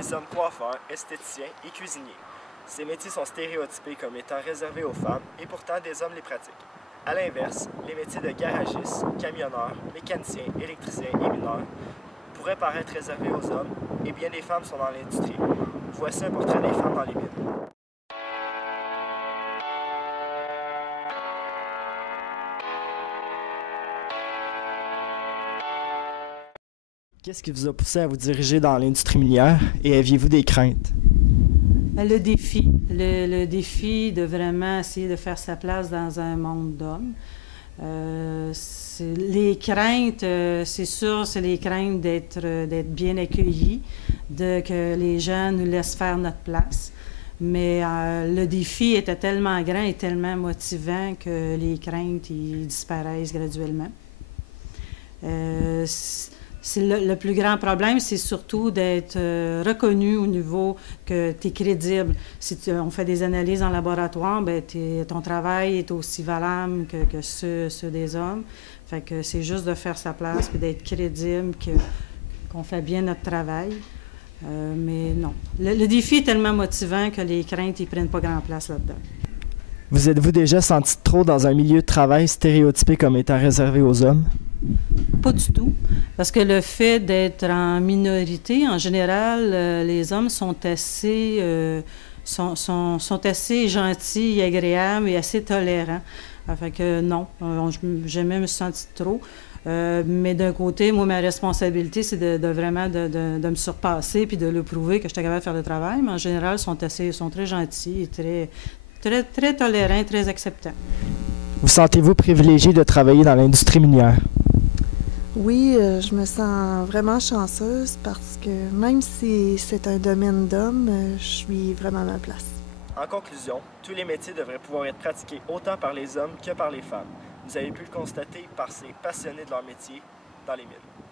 les hommes coiffeurs, esthéticiens et cuisiniers. Ces métiers sont stéréotypés comme étant réservés aux femmes et pourtant des hommes les pratiquent. A l'inverse, les métiers de garagiste, camionneur, mécanicien, électricien et mineur pourraient paraître réservés aux hommes et bien des femmes sont dans l'industrie. Voici un portrait des femmes dans les mines. Qu'est-ce qui vous a poussé à vous diriger dans l'industrie minière et aviez-vous des craintes? Le défi, le défi de vraiment essayer de faire sa place dans un monde d'hommes. Les craintes, c'est sûr, c'est les craintes d'être bien accueillis, que les gens nous laissent faire notre place. Mais le défi était tellement grand et tellement motivant que les craintes ils disparaissent graduellement. Le plus grand problème, c'est surtout d'être reconnu au niveau que tu es crédible. Si on fait des analyses en laboratoire, bien, ton travail est aussi valable que ceux des hommes. Fait que c'est juste de faire sa place et d'être crédible qu'on fait bien notre travail. Mais non. Le défi est tellement motivant que les craintes, ils prennent pas grand place là-dedans. Vous êtes-vous déjà senti trop dans un milieu de travail stéréotypé comme étant réservé aux hommes? Pas du tout. Parce que le fait d'être en minorité, en général, les hommes sont assez gentils et agréables et assez tolérants. Fait que non, j'ai même senti trop. Mais d'un côté, moi, ma responsabilité, c'est de vraiment de me surpasser puis de leur prouver que j'étais capable de faire le travail. Mais en général, ils sont très gentils et très tolérants, très acceptants. Vous sentez-vous privilégié de travailler dans l'industrie minière? Oui, je me sens vraiment chanceuse parce que même si c'est un domaine d'hommes, je suis vraiment à ma place. En conclusion, tous les métiers devraient pouvoir être pratiqués autant par les hommes que par les femmes. Vous avez pu le constater par ces passionnés de leur métier dans les mines.